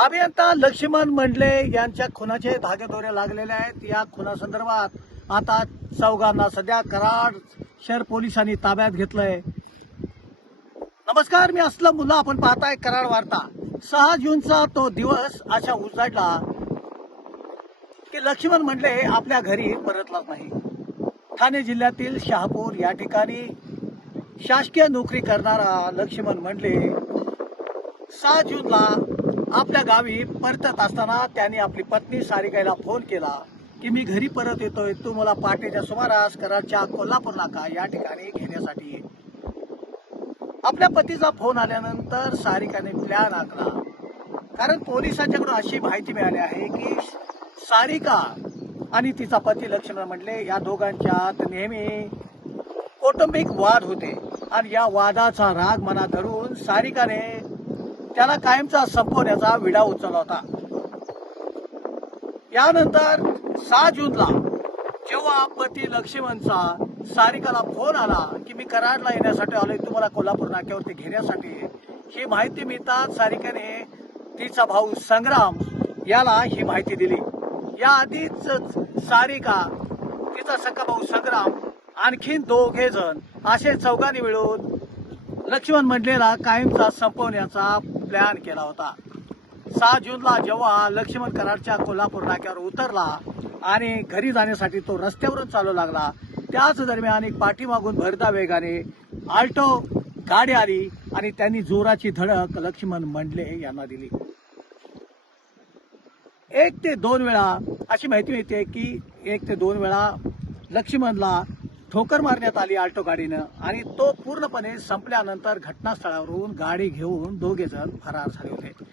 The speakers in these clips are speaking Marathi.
अभियंता लक्ष्मण मंडले यांच्या खुनाचे धागेदोरे लागलेले आहेत। या खुनासंदर्भात आता चौघांना सध्या कराड शहर पोलिसांनी ताब्यात घेतलंय। नमस्कार, मी असलम मुल्ला, आपण पाहताय कराड वार्ता। 6 जूनचा तो दिवस अशा उजाडला की लक्ष्मण मंडले आपल्या घरी परतलाच नाही। ठाणे जिल्ह्यातील शहापूर या ठिकाणी शासकीय नोकरी करणारा लक्ष्मण मंडले 6 जूनला आपल्या गावी परतत असताना त्यांनी आपली पत्नी सारिकाला फोन केला की मी घरी परत येतोय, तू मला पहाटेच्या सुमारास कराडच्या कोल्हापूर नाका या ठिकाणी घेण्यासाठी ये। आपल्या पतीचा फोन आल्यानंतर सारिकाने प्लॅन आखला, कारण पोलिसांच्याकडून अशी माहिती मिळाली आहे की सारिका आणि तिचा पती लक्ष्मण मंडले या दोघांच्यात नेहमी कौटुंबिक वाद होते आणि या वादाचा राग मनात धरून सारिकाने त्याला कायमचा संपवण्याचा विडा उचलला होता। यानंतर 6 जूनला जेव्हा पती लक्ष्मणचा सारिकाला फोन आला की मी कराडला येण्यासाठी आलोय, तुम्हाला कोल्हापूर नाक्यावरती घेण्यासाठी, ही माहिती मिळताच सारिकाने तिचा भाऊ संग्राम याला ही माहिती दिली। या आधीच सारिका, तिचा सख्खा भाऊ संग्राम, आणखीन 2 जण असे चौघांनी मिळून लक्ष्मण मंडलेला कायमचा संपवण्याचा प्लॅन केला होता। 6 जूनला जेव्हा लक्ष्मण कराडच्या कोल्हापूर नाक्यावर उतरला आणि घरी जाण्यासाठी तो रस्त्यावरून चालू लागला, त्याच दरम्यान एक पाठीमागून भरधा वेगाने आल्टो गाडी आली आणि त्यांनी जोराची धडक लक्ष्मण मंडले यांना दिली। 1 ते 2 वेळा अशी माहिती मिळते की 1 ते 2 वेळा लक्ष्मणला ठोकर मारण्यात आली आल्टो गाडीनं आणि तो पूर्णपणे संपल्यानंतर घटनास्थळावरून गाडी घेऊन 2 जण फरार झाले होते।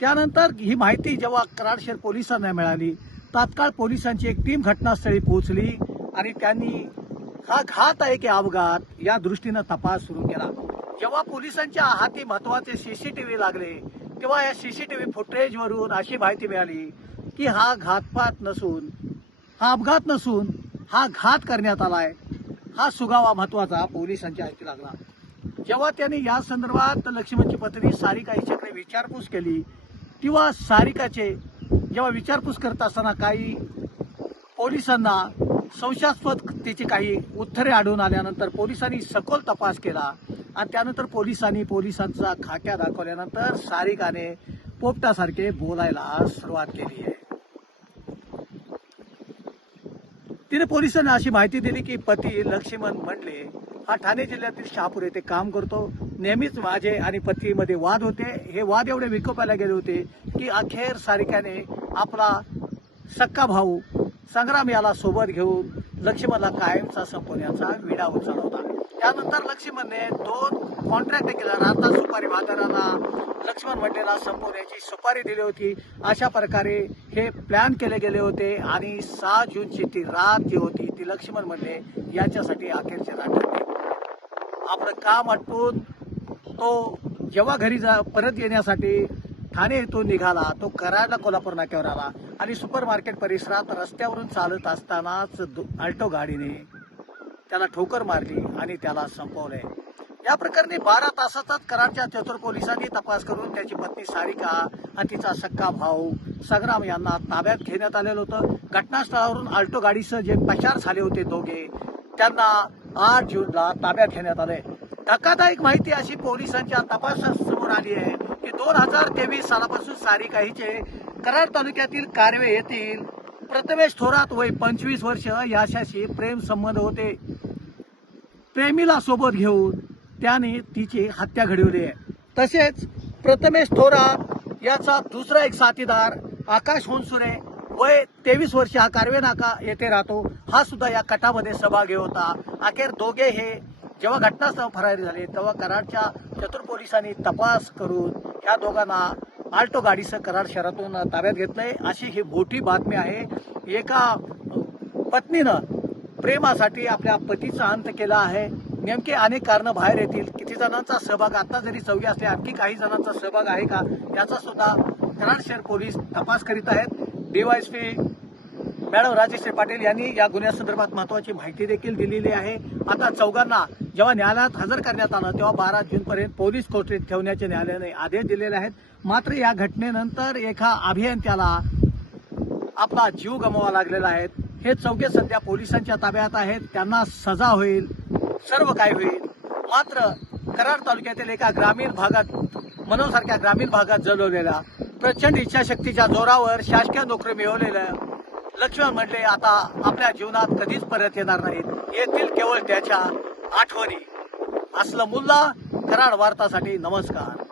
त्यानंतर ही माहिती जेव्हा कराड शहर पोलिसांना मिळाली, तात्काळ पोलिसांची एक टीम घटनास्थळी पोहोचली आणि त्यांनी हा घात आहे की अपघात या दृष्टीनं तपास सुरू केला। जेव्हा पोलिसांच्या हाती महत्वाचे सीसीटीव्ही लागले, तेव्हा या सीसीटीव्ही फुटेजवरून अशी माहिती मिळाली की हा घातपात नसून, हा अपघात नसून हा घात करण्यात आलाय। हा सुगावा महत्वाचा पोलिसांच्या हाती लागला। जेव्हा त्यांनी या संदर्भात लक्ष्मणची पत्नी सारिका हिच्याकडे विचारपूस केली, तेव्हा सारिकाचे जेव्हा विचारपूस करत असताना काही पोलिसांना संशयास्पद तिची काही उत्तरे आढळून आल्यानंतर पोलिसांनी सखोल तपास केला आणि त्यानंतर पोलिसांचा खाक्या दाखवल्यानंतर सारिकाने पोपटासारखे बोलायला सुरुवात केली आहे। तिने पोलिसांना अशी माहिती दिली की पती लक्ष्मण मंडले हा ठाणे जिल्ह्यातील शहापूर येथे काम करतो। नेहमीच माझे आणि पतीमध्ये वाद होते। हे वाद एवढे विकोपाला गेले होते की अखेर सारिकाने आपला सक्का भाऊ संग्राम याला सोबत घेऊन लक्ष्मणला कायमचा संपवण्याचा विडा उचलला होता। त्यानंतर लक्ष्मणने 2 कॉन्ट्रॅक्ट केला, राता सुपारी बाजाराला लक्ष्मण मंडलेला संपवण्याची सुपारी दिली होती। अशा प्रकारे हे प्लॅन केले गेले होते आणि 6 जूनची ती रात जी होती ती लक्ष्मण मंडले यांच्यासाठी अखेरची रात होती। आपलं काम आटपून तो जेव्हा घरी परत येण्यासाठी ठाणे येथून निघाला, तो कराडला कोल्हापूर नाक्यावर आला आणि सुपर मार्केट परिसरात रस्त्यावरून चालत असतानाच आल्टो गाडीने त्याला ठोकर मारली आणि त्याला संपवले। या प्रकरणी 12 तासातच कराडच्या चतुर पोलिसांनी तपास करून त्याची पत्नी सारिका आणि तिचा सक्का भाऊ संग्राम यांना ताब्यात घेण्यात आलेलं होतं। घटनास्थळावरून आल्टो गाडीसह जे पसार झाले होते दोघे, त्यांना 8 जूनला ताब्यात घेण्यात आले। धक्कादायक माहिती अशी पोलिसांच्या तपासात समोर आली आहे की 2023 सालापासून सारिका हिचे कराड तालुक्यातील कारवे येथील प्रथमेश थोरात वय 25 वर्ष याच्याशी प्रेम संबंध होते। प्रेमीला सोबत घेऊन त्याने तिची हत्या घडवली आहे। तसेच प्रथमेश थोरात याचा दुसरा एक साथीदार आकाश होनसुरे वय 23 वर्ष हा कारवे नाका येथे राहतो, हा सुद्धा या कटामध्ये सहभागी होता। अखेर दोघे हे जेव्हा घटनास्थळ फरारी झाले तेव्हा कराडच्या चतुर पोलिसांनी तपास करून या दोघांना आल्टो गाडीसह कराड शहरातून ताब्यात घेतलंय। अशी ही मोठी बातमी आहे। एका पत्नीनं प्रेमासाठी आपल्या पतीचा अंत केला आहे। नेमके अनेक कारण बाहेर येतील। किती जणांचा सहभाग, आता जरी 4 असले आणखी काही जणांचा सहभाग आहे का, याचा सुद्धा कराड शहर पोलीस तपास करीत आहेत। डीवायएसपी मॅडम राजेश्री पाटील यांनी या गुन्ह्यासंदर्भात महत्वाची माहिती देखील दिलेली आहे। आता चौघांना जेव्हा न्यायालयात हजर करण्यात आलं तेव्हा 12 जूनपर्यंत पोलीस कोठडीत ठेवण्याचे न्यायालयाने आदेश दिलेले आहेत। मात्र या घटनेनंतर एका अभियंत्याला आपला जीव गमवावा लागलेला आहे. हे चौघे सध्या पोलिसांच्या ताब्यात आहेत. त्यांना सजा होईल, सर्व काय होईल. मात्र कराड तालुक्यातील एका ग्रामीण भागात, मनोसारख्या ग्रामीण भागात जन्मलेल्या प्रचंड इच्छाशक्तीच्या जोरावर शासकीय नोकरी मिळवलेल्या लक्ष्मण मंडले आता आपल्या जीवनात कधीच परत येणार नाहीत. येथील केवळ त्याच्या आठवणी. असलम मुल्ला, कराड वार्तासाठी नमस्कार.